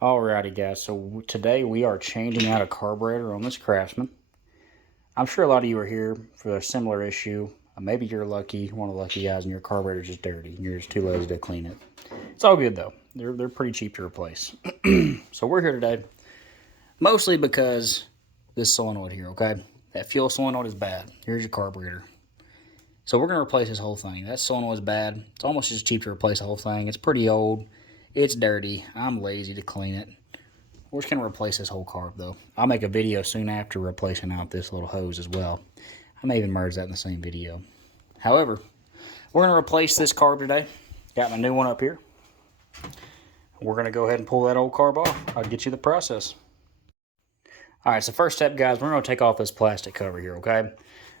Alrighty guys, so today we are changing out a carburetor on this Craftsman. I'm sure a lot of you are here for a similar issue. Maybe you're lucky, one of the lucky guys, and your carburetor's just dirty and you're just too lazy to clean it. It's all good though. They're pretty cheap to replace. So we're here today mostly because this solenoid here, okay? That fuel solenoid is bad. Here's your carburetor. So we're going to replace this whole thing. That solenoid is bad. It's almost as cheap to replace the whole thing. It's pretty old. It's dirty. I'm lazy to clean it. We're just going to replace this whole carb, though. I'll make a video soon after replacing out this little hose as well. I may even merge that in the same video. However, we're going to replace this carb today. Got my new one up here. We're going to go ahead and pull that old carb off. I'll get you the process. Alright, so first step, guys, we're going to take off this plastic cover here, okay?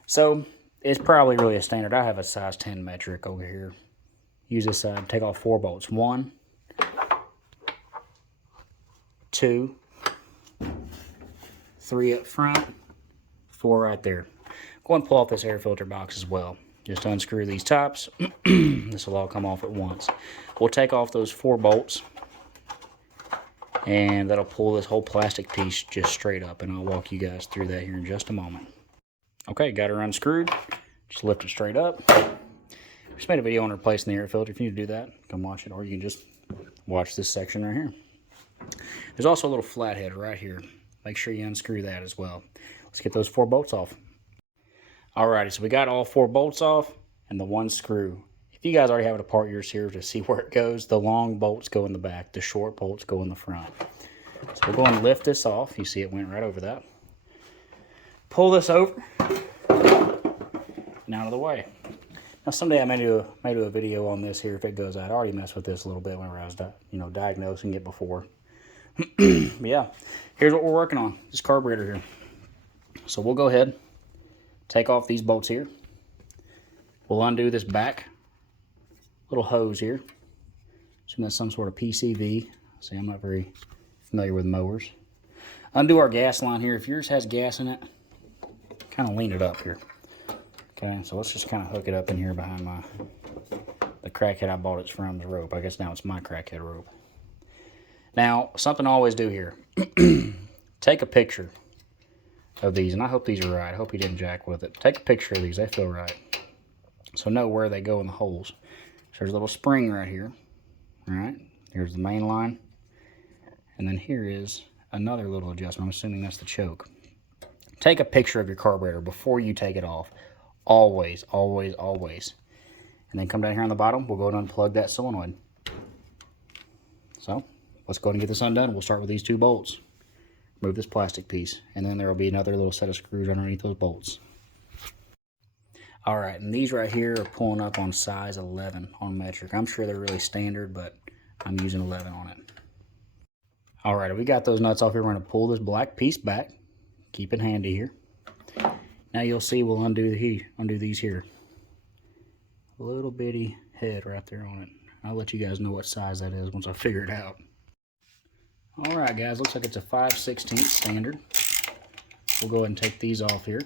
So, it's probably really a standard. I have a size 10 metric over here. Use this side. Take off 4 bolts. 1, 2, 3 up front, 4 right there. Go and pull off this air filter box as well. Just unscrew these tops. This will all come off at once. We'll take off those 4 bolts, and that'll pull this whole plastic piece just straight up, and I'll walk you guys through that here in just a moment. Okay, got her unscrewed. Just lift it straight up. Just made a video on replacing the air filter. If you need to do that, come watch it, or you can just watch this section right here. There's also a little flathead right here. Make sure you unscrew that as well. Let's get those 4 bolts off. Alrighty, so we got all 4 bolts off and the 1 screw. If you guys already have it apart, yours here to see where it goes. The long bolts go in the back. The short bolts go in the front. So we'll go and lift this off. You see it went right over that. Pull this over and out of the way. Now someday I may do a video on this here if it goes out. I already messed with this a little bit whenever I was diagnosing it before. But yeah, here's what we're working on. This carburetor here. So we'll go ahead, take off these bolts here. We'll undo this back little hose here. Assume that's some sort of PCV. See, I'm not very familiar with mowers. Undo our gas line here. If yours has gas in it, kind of lean it up here. Okay, so let's just kind of hook it up in here behind the crackhead I bought it from, the rope. I guess now it's my crackhead rope. Now, something I always do here. Take a picture of these, and I hope these are right. I hope you didn't jack with it. Take a picture of these. They feel right. So know where they go in the holes. So there's a little spring right here. All right, here's the main line. And then here is another little adjustment. I'm assuming that's the choke. Take a picture of your carburetor before you take it off. Always, always, always. And then come down here on the bottom. We'll go and unplug that solenoid. So, let's go ahead and get this undone. We'll start with these 2 bolts. Remove this plastic piece. And then there will be another little set of screws underneath those bolts. Alright, and these right here are pulling up on size 11 on metric. I'm sure they're really standard, but I'm using 11 on it. Alright, we got those nuts off here. We're going to pull this black piece back. Keep it handy here. Now you'll see we'll undo these here. A little bitty head right there on it. I'll let you guys know what size that is once I figure it out. Alright guys, looks like it's a 5/16 standard. We'll go ahead and take these off here.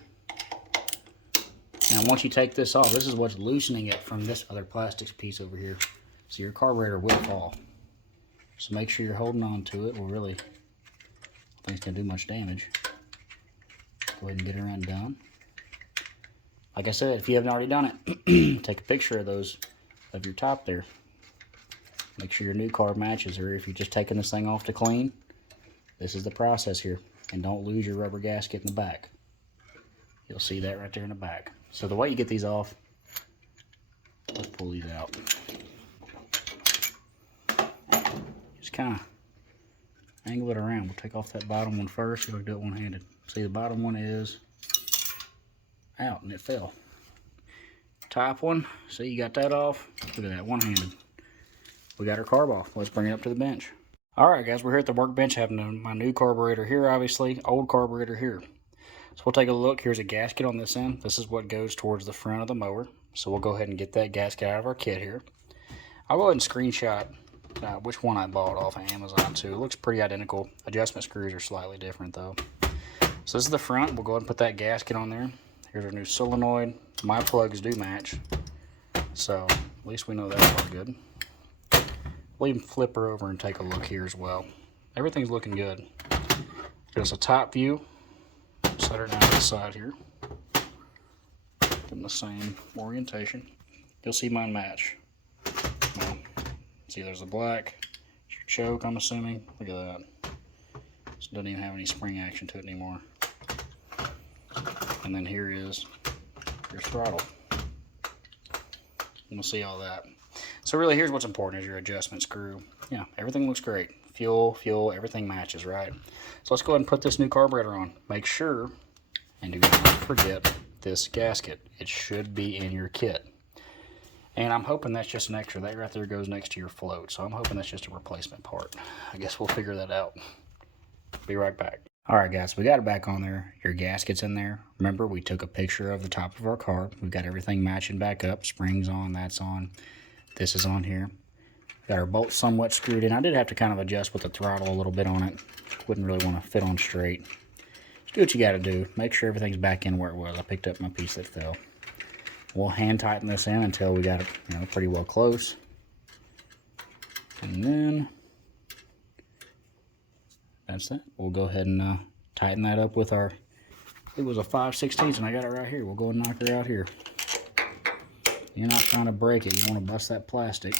Now once you take this off, this is what's loosening it from this other plastic piece over here. So your carburetor will fall. So make sure you're holding on to it. I don't think it's going to do much damage. Go ahead and get it undone. Like I said, if you haven't already done it, take a picture of your top there. Make sure your new carb matches, or if you're just taking this thing off to clean, this is the process here. And don't lose your rubber gasket in the back. You'll see that right there in the back. So the way you get these off, let's pull these out. Just kind of angle it around. We'll take off that bottom one first. We'll do it one-handed. See, the bottom one is out and it fell. Top one, see, you got that off. Look at that, one-handed. We got our carb off. Let's bring it up to the bench. Alright guys, we're here at the workbench having my new carburetor here, obviously, old carburetor here. So we'll take a look. Here's a gasket on this end. This is what goes towards the front of the mower. So we'll go ahead and get that gasket out of our kit here. I'll go ahead and screenshot which one I bought off of Amazon too. It looks pretty identical. Adjustment screws are slightly different though. So this is the front. We'll go ahead and put that gasket on there. Here's our new solenoid. My plugs do match. So at least we know that's all good. We'll even flip her over and take a look here as well. everything's looking good. There's a top view. Set her down to the side here. Give them the same orientation. You'll see mine match. Well, see, there's the black. It's your choke, I'm assuming. Look at that. This doesn't even have any spring action to it anymore. And then here is your throttle. And we'll see all that. So really, here's what's important is your adjustment screw. Yeah, everything looks great. Fuel, everything matches, right? So let's go ahead and put this new carburetor on. Make sure, and do not forget this gasket. It should be in your kit. And I'm hoping that's just an extra. That right there goes next to your float. So I'm hoping that's just a replacement part. I guess we'll figure that out. Be right back. Alright guys, we got it back on there. Your gasket's in there. Remember, we took a picture of the top of our carb. We've got everything matching back up. Springs on, that's on. This is on here. Got our bolts somewhat screwed in. I did have to kind of adjust with the throttle a little bit on it. Wouldn't really want to fit on straight. Just do what you got to do. Make sure everything's back in where it was. I picked up my piece that fell. We'll hand tighten this in until we got it, pretty well close. And then that's it. We'll go ahead and tighten that up with our, it was a 5/16, and I got it right here. We'll go and knock her out here. You're not trying to break it. You want to bust that plastic.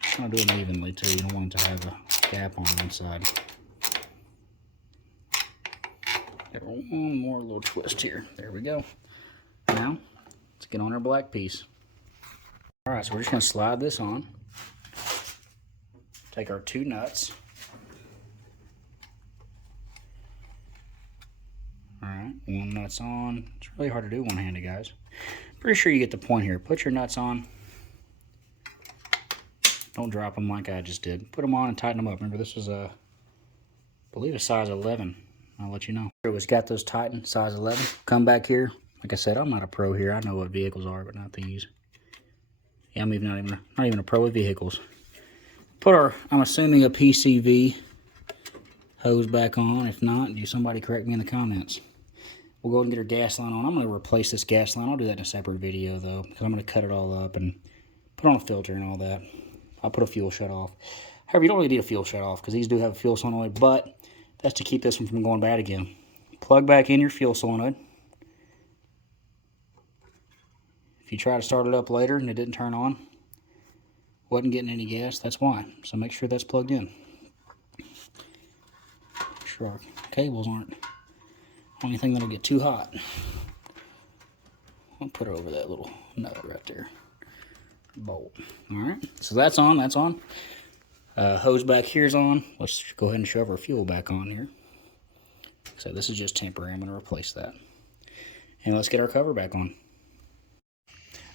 Trying to do them evenly too. You don't want it to have a gap on one side. Got one more little twist here. There we go. Now, let's get on our black piece. Alright, so we're just going to slide this on. Take our two nuts. Alright, one nut's on. It's really hard to do one-handed, guys. Pretty sure you get the point here. Put your nuts on. Don't drop them like I just did. Put them on and tighten them up. Remember, this was I believe a size 11. I'll let you know. We've got those tightened, size 11. Come back here. Like I said, I'm not a pro here. I know what vehicles are, but not these. Yeah, I'm not even a pro with vehicles. Put our, I'm assuming, a PCV hose back on. If not, do somebody correct me in the comments. We'll go and get our gas line on. I'm going to replace this gas line. I'll do that in a separate video, though, because I'm going to cut it all up and put on a filter and all that. I'll put a fuel shut off. However, you don't really need a fuel shut off because these do have a fuel solenoid, but that's to keep this one from going bad again. Plug back in your fuel solenoid. If you try to start it up later and it didn't turn on, wasn't getting any gas, that's why. So make sure that's plugged in. Make sure our cables aren't on anything that'll get too hot. I'll put it over that little nut right there. Bolt. Alright, so that's on, hose back here's on. Let's go ahead and shove our fuel back on here. So this is just temporary. I'm going to replace that. And let's get our cover back on.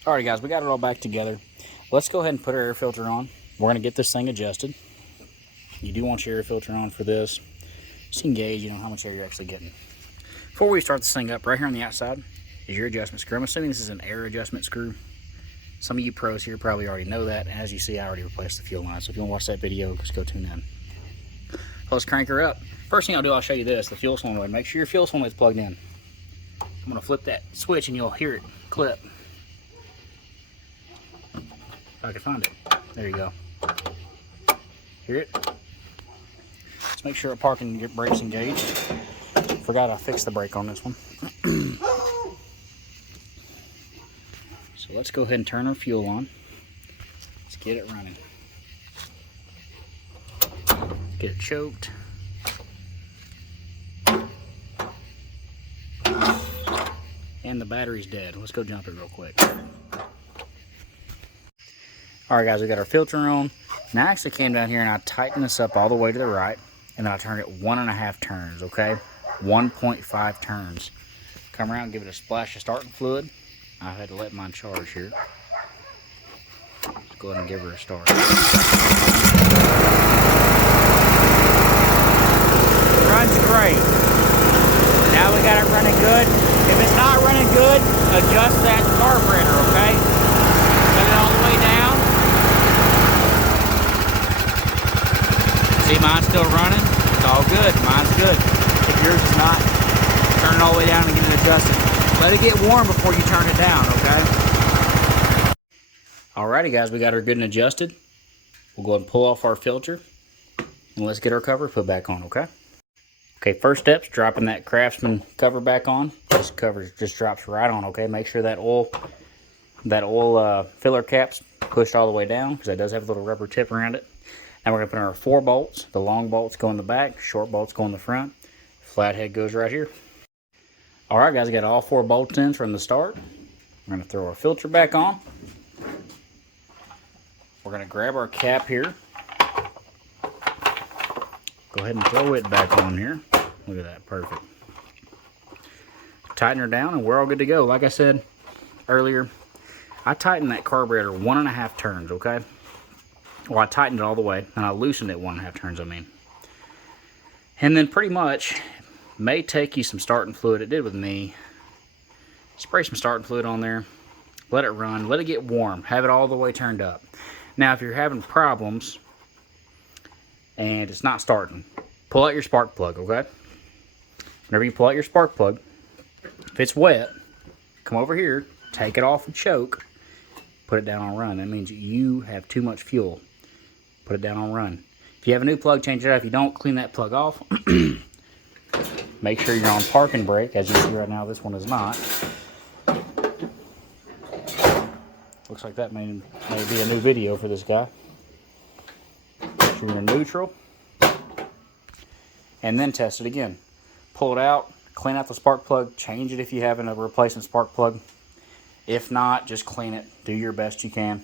Alright guys, we got it all back together. Let's go ahead and put our air filter on. We're going to get this thing adjusted. You do want your air filter on for this. Just engage, how much air you're actually getting. Before we start this thing up, right here on the outside is your adjustment screw. I'm assuming this is an air adjustment screw. Some of you pros here probably already know that. And as you see, I already replaced the fuel line. So if you want to watch that video, just go tune in. Let's crank her up. First thing I'll do, I'll show you this, the fuel solenoid. Make sure your fuel solenoid's plugged in. I'm going to flip that switch and you'll hear it clip. If I can find it. There you go. Hear it? Let's make sure our parking brake's engaged. Forgot I fixed the brake on this one. So let's go ahead and turn our fuel on. Let's get it running. Get it choked. And the battery's dead. Let's go jump it real quick. Alright guys, we got our filter on. Now I actually came down here and I tightened this up all the way to the right. And then I turned it 1.5 turns, okay? 1.5 turns. Come around and give it a splash of starting fluid. I had to let mine charge here. Let's go ahead and give her a start. Runs great. Now we got it running good. If it's not running good, adjust that carburetor, okay? Set it all the way down. See, mine's still running. It's all good. Mine's good. If yours is not, turn it all the way down and get it adjusted. Let it get warm before you turn it down, okay? Alrighty guys, we got her good and adjusted. We'll go ahead and pull off our filter. And let's get our cover put back on, okay? Okay, first step's dropping that Craftsman cover back on. This cover just drops right on, okay? Make sure that oil filler cap's pushed all the way down, because that does have a little rubber tip around it. Now we're going to put in our 4 bolts. The long bolts go in the back, short bolts go in the front. Flathead goes right here. Alright guys, I got all 4 bolts in from the start. We're going to throw our filter back on. We're going to grab our cap here. Go ahead and throw it back on here. Look at that, perfect. Tighten her down and we're all good to go. Like I said earlier, I tightened that carburetor 1.5 turns, okay? Well, I tightened it all the way, and I loosened it 1.5 turns, I mean. And then pretty much, may take you some starting fluid. It did with me. Spray some starting fluid on there. Let it run. Let it get warm. Have it all the way turned up. Now, if you're having problems and it's not starting, pull out your spark plug, okay? Whenever you pull out your spark plug, if it's wet, come over here, take it off the choke, put it down on run. That means you have too much fuel. Put it down on run. If you have a new plug, change it out. If you don't, clean that plug off. Make sure you're on parking brake. As you see right now, this one is not. Looks like that may be a new video for this guy. Make sure you're in neutral. And then test it again. Pull it out, clean out the spark plug, change it if you have a replacement spark plug. If not, just clean it. Do your best you can.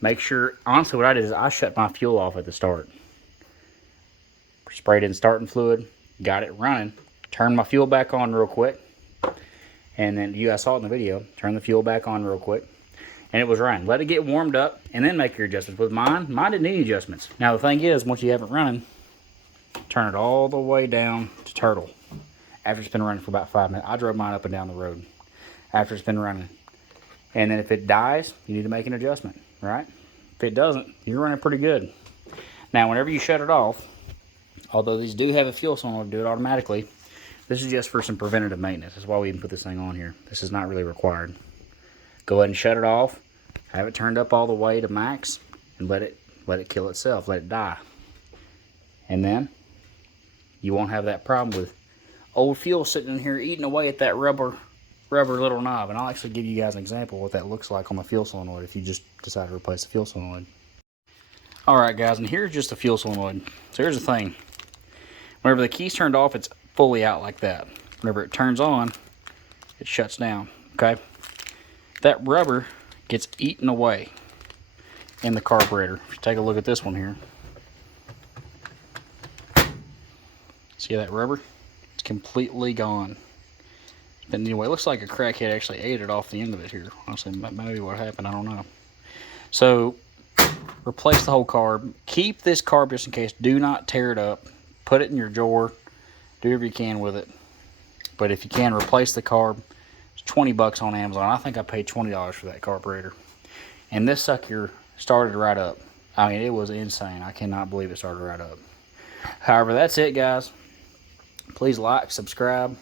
Make sure, honestly what I did is I shut my fuel off at the start. Sprayed in starting fluid, got it running, turned my fuel back on real quick. And then, you guys saw it in the video, turn the fuel back on real quick. And it was running. Let it get warmed up and then make your adjustments. With mine didn't need any adjustments. Now the thing is, once you have it running, turn it all the way down to turtle. After it's been running for about 5 minutes. I drove mine up and down the road after it's been running. And then if it dies, you need to make an adjustment, right? If it doesn't, you're running pretty good. Now, whenever you shut it off, although these do have a fuel solenoid to do it automatically, this is just for some preventative maintenance. That's why we even put this thing on here. This is not really required. Go ahead and shut it off. Have it turned up all the way to max and let it kill itself. Let it die. And then you won't have that problem with old fuel sitting in here eating away at that rubber little knob. And I'll actually give you guys an example of what that looks like on the fuel solenoid if you just decide to replace the fuel solenoid. Alright guys, and here's just the fuel solenoid. So here's the thing. Whenever the key's turned off, it's fully out like that. Whenever it turns on, it shuts down, okay? That rubber gets eaten away in the carburetor. If you take a look at this one here. See that rubber? It's completely gone. But anyway, it looks like a crackhead actually ate it off the end of it here. Honestly, maybe what happened, I don't know. So, replace the whole carb. Keep this carb just in case. Do not tear it up. Put it in your drawer. Do whatever you can with it. But if you can, replace the carb. It's 20 bucks on Amazon. I think I paid $20 for that carburetor. And this sucker started right up. I mean, it was insane. I cannot believe it started right up. However, that's it, guys. Please like, subscribe.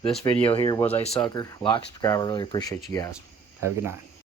This video here was a sucker. Like, subscribe. I really appreciate you guys. Have a good night.